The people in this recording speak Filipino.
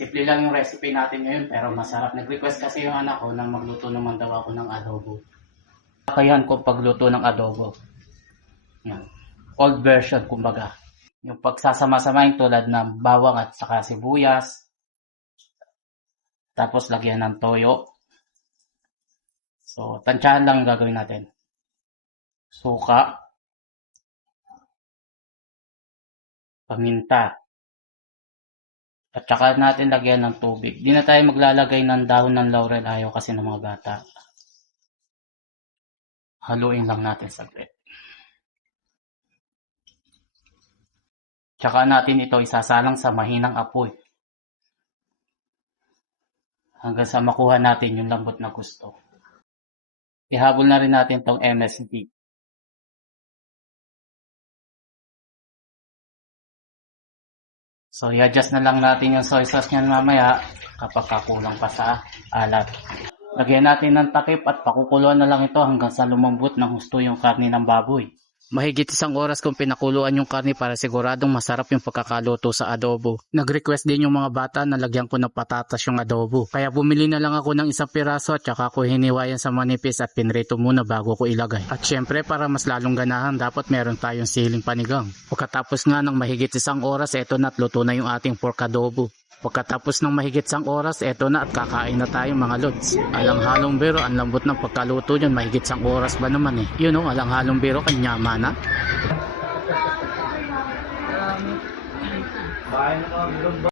Simple lang yung recipe natin ngayon pero masarap. Nag-request kasi yung anak ko na magluto naman daw ako ng adobo. Kakayahan ko pagluto ng adobo. Yan. Old version kumbaga. Yung pagsasama-samahin tulad ng bawang at saka sibuyas. Tapos lagyan ng toyo. So, tansyahan lang yung gagawin natin. Suka. Paminta. At saka natin lagyan ng tubig. Di na tayo maglalagay ng dahon ng laurel, ayaw kasi ng mga bata. Haluin lang natin saglit. Tsaka natin ito isasalang sa mahinang apoy. Hanggang sa makuha natin yung lambot na gusto. Ihabol na rin natin tong MSG. So, i-adjust na lang natin yung soy sauce niyan mamaya kapag kakulang pa sa alat. Lagyan natin ng takip at pakukuluan na lang ito hanggang sa lumambot ng husto yung karne ng baboy. Mahigit 1 oras kung pinakuluan yung karne para siguradong masarap yung pagkakaluto sa adobo. Nag-request din yung mga bata na lagyan ko ng patatas yung adobo. Kaya bumili na lang ako ng 1 piraso at saka ko hiniwayan sa manipis at pinrito muna bago ko ilagay. At syempre para mas lalong ganahan dapat meron tayong siling panigang. Pagkatapos nga ng mahigit 1 oras, eto na at luto na yung ating pork adobo. Pagkatapos ng mahigit 1 oras, eto na at kakain na tayo mga lods. Alang-halong biro, ang lambot ng pagkaluto nyan, mahigit 1 oras ba naman eh. Yun o, alang-halong biro, kanyama na.